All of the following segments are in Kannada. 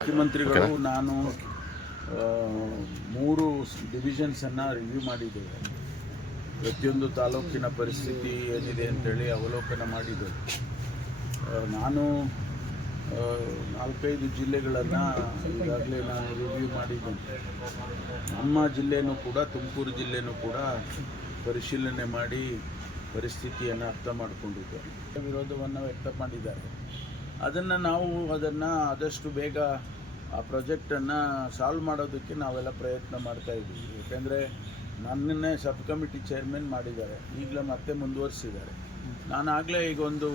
ಮುಖ್ಯಮಂತ್ರಿಗಳು ನಾನು 3 ಡಿವಿಷನ್ಸನ್ನು ರಿವ್ಯೂ ಮಾಡಿದ್ದೇವೆ. ಪ್ರತಿಯೊಂದು ತಾಲೂಕಿನ ಪರಿಸ್ಥಿತಿ ಏನಿದೆ ಅಂತೇಳಿ ಅವಲೋಕನ ಮಾಡಿದ್ದೇವೆ. ನಾನು 4-5 ಜಿಲ್ಲೆಗಳನ್ನು ಈಗಾಗಲೇ ನಾನು ರಿವ್ಯೂ ಮಾಡಿದ್ದೇನೆ. ನಮ್ಮ ಜಿಲ್ಲೆನೂ ಕೂಡ, ತುಮಕೂರು ಜಿಲ್ಲೆನೂ ಕೂಡ ಪರಿಶೀಲನೆ ಮಾಡಿ ಪರಿಸ್ಥಿತಿಯನ್ನು ಅರ್ಥ ಮಾಡಿಕೊಂಡಿದ್ದೇವೆ. ವಿರೋಧವನ್ನು ವ್ಯಕ್ತ ಮಾಡಿದ್ದಾರೆ. ನಾವು ಅದನ್ನು ಆದಷ್ಟು ಬೇಗ ಆ ಪ್ರಾಜೆಕ್ಟನ್ನು ಸಾಲ್ವ್ ಮಾಡೋದಕ್ಕೆ ನಾವೆಲ್ಲ ಪ್ರಯತ್ನ ಮಾಡ್ತಾಯಿದ್ದೀವಿ. ಯಾಕೆಂದರೆ ನನ್ನನ್ನೇ ಸಬ್ ಕಮಿಟಿ ಚೇರ್ಮನ್ ಮಾಡಿದ್ದಾರೆ, ಈಗಲೇ ಮತ್ತೆ ಮುಂದುವರಿಸಿದ್ದಾರೆ. ನಾನಾಗಲೇ ಈಗ ಒಂದು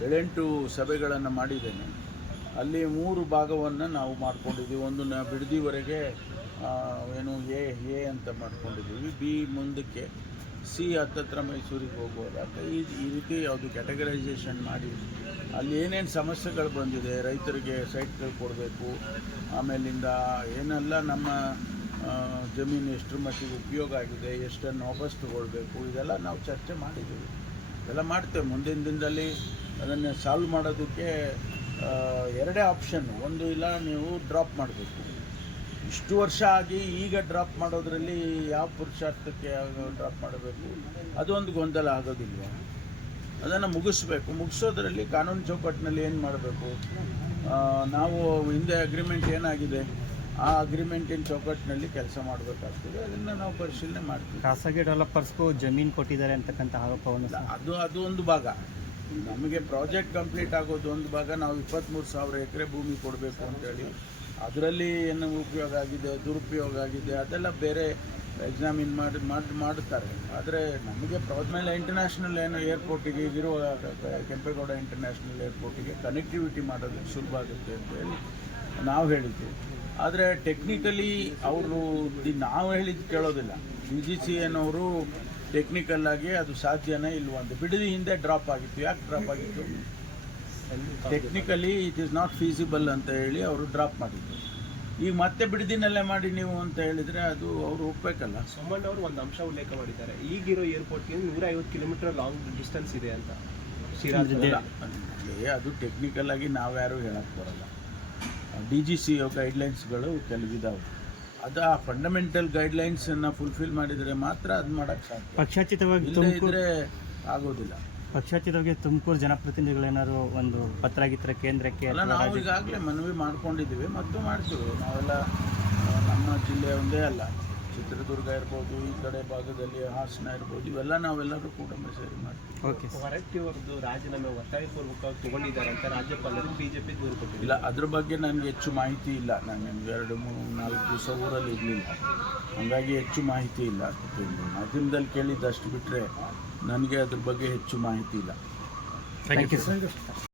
7-8 ಸಭೆಗಳನ್ನು ಮಾಡಿದ್ದೇನೆ. ಅಲ್ಲಿ 3 ಭಾಗವನ್ನು ನಾವು ಮಾಡ್ಕೊಂಡಿದ್ದೀವಿ. ಒಂದು ಬಿಡದಿವರೆಗೆ ಏನು ಎ ಅಂತ ಮಾಡ್ಕೊಂಡಿದ್ದೀವಿ, ಬಿ ಮುಂದಕ್ಕೆ, ಸಿ ಹತ್ತತ್ರ ಮೈಸೂರಿಗೆ ಹೋಗುವಾಗ ಈ ರೀತಿ ಯಾವುದು ಕ್ಯಾಟಗರೈಸೇಷನ್ ಮಾಡಿ ಅಲ್ಲಿ ಏನೇನು ಸಮಸ್ಯೆಗಳು ಬಂದಿದೆ, ರೈತರಿಗೆ ಸೈಟ್ಗಳು ಕೊಡಬೇಕು, ಆಮೇಲಿಂದ ಏನೆಲ್ಲ ನಮ್ಮ ಜಮೀನು ಎಷ್ಟರ ಮಟ್ಟಿಗೆ ಉಪಯೋಗ ಆಗಿದೆ, ಎಷ್ಟನ್ನು ವಾಪಸ್ ತಗೊಳ್ಬೇಕು, ಇದೆಲ್ಲ ನಾವು ಚರ್ಚೆ ಮಾಡಿದ್ದೀವಿ. ಇದೆಲ್ಲ ಮಾಡ್ತೇವೆ. ಮುಂದಿನ ದಿನದಲ್ಲಿ ಅದನ್ನು ಸಾಲ್ವ್ ಮಾಡೋದಕ್ಕೆ 2 ಆಪ್ಷನ್. ಒಂದು, ಇಲ್ಲ ನೀವು ಡ್ರಾಪ್ ಮಾಡಬೇಕು. ಇಷ್ಟು ವರ್ಷ ಆಗಿ ಈಗ ಡ್ರಾಪ್ ಮಾಡೋದ್ರಲ್ಲಿ ಯಾವ ಪುರುಷಾರ್ಥಕ್ಕೆ ಡ್ರಾಪ್ ಮಾಡಬೇಕು, ಅದೊಂದು ಗೊಂದಲ ಆಗೋದಿಲ್ಲ. ಅದನ್ನು ಮುಗಿಸೋದ್ರಲ್ಲಿ ಕಾನೂನು ಚೌಕಟ್ಟಿನಲ್ಲಿ ಏನು ಮಾಡಬೇಕು, ನಾವು ಹಿಂದೆ ಅಗ್ರಿಮೆಂಟ್ ಏನಾಗಿದೆ ಆ ಅಗ್ರಿಮೆಂಟಿನ ಚೌಕಟ್ಟಿನಲ್ಲಿ ಕೆಲಸ ಮಾಡಬೇಕಾಗ್ತದೆ. ಅದನ್ನು ನಾವು ಪರಿಶೀಲನೆ ಮಾಡ್ತೀವಿ. ಖಾಸಗಿ ಡೆವಲಪರ್ಸ್ಗೂ ಜಮೀನು ಕೊಟ್ಟಿದ್ದಾರೆ ಅಂತಕ್ಕಂಥ ಆರೋಪವನ್ನು ಅದು ಒಂದು ಭಾಗ. ನಮಗೆ ಪ್ರಾಜೆಕ್ಟ್ ಕಂಪ್ಲೀಟ್ ಆಗೋದು ಒಂದು ಭಾಗ. ನಾವು 23,000 ಎಕರೆ ಭೂಮಿ ಕೊಡಬೇಕು ಅಂತೇಳಿ, ಅದರಲ್ಲಿ ಏನು ಉಪಯೋಗ ಆಗಿದೆ, ದುರುಪಯೋಗ ಆಗಿದೆ, ಅದೆಲ್ಲ ಬೇರೆ ಎಕ್ಸಾಮಿನ್ ಮಾಡುತ್ತಾರೆ. ಆದರೆ ನಮಗೆ ಮೇಲೆ ಇಂಟರ್ನ್ಯಾಷನಲ್ ಏನು ಏರ್ಪೋರ್ಟಿಗೆ, ಈಗಿರುವ ಕೆಂಪೇಗೌಡ ಇಂಟರ್ನ್ಯಾಷನಲ್ ಏರ್ಪೋರ್ಟಿಗೆ ಕನೆಕ್ಟಿವಿಟಿ ಮಾಡೋದಕ್ಕೆ ಸುಲಭ ಆಗುತ್ತೆ ಅಂತೇಳಿ ನಾವು ಹೇಳಿದ್ವಿ. ಆದರೆ ಟೆಕ್ನಿಕಲಿ ಅವರು ನಾವು ಹೇಳಿದ್ದು ಕೇಳೋದಿಲ್ಲ. DGC ಏನವರು ಟೆಕ್ನಿಕಲ್ಲಾಗಿ ಅದು ಸಾಧ್ಯನೇ ಇಲ್ವಾ ಅಂತ. ಬಿಡದಿ ಹಿಂದೆ ಡ್ರಾಪ್ ಆಗಿತ್ತು. ಯಾಕೆ ಡ್ರಾಪ್ ಆಗಿತ್ತು? Technically it is not feasible ಅಂತ ಹೇಳಿ ಅವರು ಡ್ರಾಪ್ ಮಾಡಿದ್ರು. ಈಗ ಮತ್ತೆ ಬಿಡದಿನಲ್ಲೇ ಮಾಡಿ ನೀವು ಅಂತ ಹೇಳಿದರೆ ಅದು ಅವರು ಒಪ್ಪಬೇಕಲ್ಲ. ಸೋಮಣ್ಣ ಅವರು ಒಂದು ಅಂಶ ಉಲ್ಲೇಖ ಮಾಡಿದ್ದಾರೆ, ಈಗಿರೋ ಏರ್ಪೋರ್ಟ್ಗೆ 150 ಕಿಲೋಮೀಟರ್ ಲಾಂಗ್ ಡಿಸ್ಟೆನ್ಸ್ ಇದೆ ಅಂತ. ಅದು ಟೆಕ್ನಿಕಲ್ ಆಗಿ ನಾವ್ಯಾರು ಹೇಳಕ್ಕೆ ಬರಲ್ಲ. DGC ಗೈಡ್ಲೈನ್ಸ್ಗಳು ಕೆಲವಿದಾವೆ. ಅದು ಆ ಫಂಡಮೆಂಟಲ್ ಗೈಡ್ಲೈನ್ಸನ್ನು ಫುಲ್ಫಿಲ್ ಮಾಡಿದರೆ ಮಾತ್ರ ಅದು ಮಾಡೋಕ್ಕೆ ಸಾಧ್ಯ. ಪಕ್ಷಾತೀತವಾಗಿ ಇದ್ರೆ ಆಗೋದಿಲ್ಲ. ಪಕ್ಷಾತೀತವಾಗಿ ತುಮಕೂರು ಜನಪ್ರತಿನಿಧಿಗಳೇನಾದ್ರು ಒಂದು ಪತ್ರ ಕೇಂದ್ರಕ್ಕೆ ಅಲ್ಲ, ನಾವು ಈಗಾಗಲೇ ಮನವಿ ಮಾಡ್ಕೊಂಡಿದ್ದೀವಿ ಮತ್ತು ಮಾಡ್ತೀವಿ. ನಾವೆಲ್ಲ ನಮ್ಮ ಜಿಲ್ಲೆ ಒಂದೇ ಅಲ್ಲ, ಚಿತ್ರದುರ್ಗ ಇರ್ಬೋದು, ಈ ಕಡೆ ಭಾಗದಲ್ಲಿ ಹಾಸನ ಇರ್ಬೋದು, ಇವೆಲ್ಲ ನಾವೆಲ್ಲರೂ ಕೂಡ ಮೆಸೇಜ್ ಮಾಡ್ತೀವಿ. ಓಕೆ. ಹೊರಟ್ಟಿ ಅವ್ರದ್ದು ರಾಜೀನಾಮೆ ಒತ್ತಾಯಪೂರ್ವಕವಾಗಿ ತಗೊಂಡಿದ್ದಾರೆ ಅಂತ ರಾಜ್ಯಪಾಲರು BJP ದೂರು ಕೊಟ್ಟಿಲ್ಲ. ಇಲ್ಲ, ಅದ್ರ ಬಗ್ಗೆ ನನಗೆ ಹೆಚ್ಚು ಮಾಹಿತಿ ಇಲ್ಲ. ನಾನು 2-3-4 ದಿವಸ ಊರಲ್ಲಿ ಇರಲಿಲ್ಲ, ಹಾಗಾಗಿ ಹೆಚ್ಚು ಮಾಹಿತಿ ಇಲ್ಲ. ಮಾಧ್ಯಮದಲ್ಲಿ ಕೇಳಿದ್ದಷ್ಟು ಬಿಟ್ಟರೆ ನನಗೆ ಅದ್ರ ಬಗ್ಗೆ ಹೆಚ್ಚು ಮಾಹಿತಿ ಇಲ್ಲ. Thank you.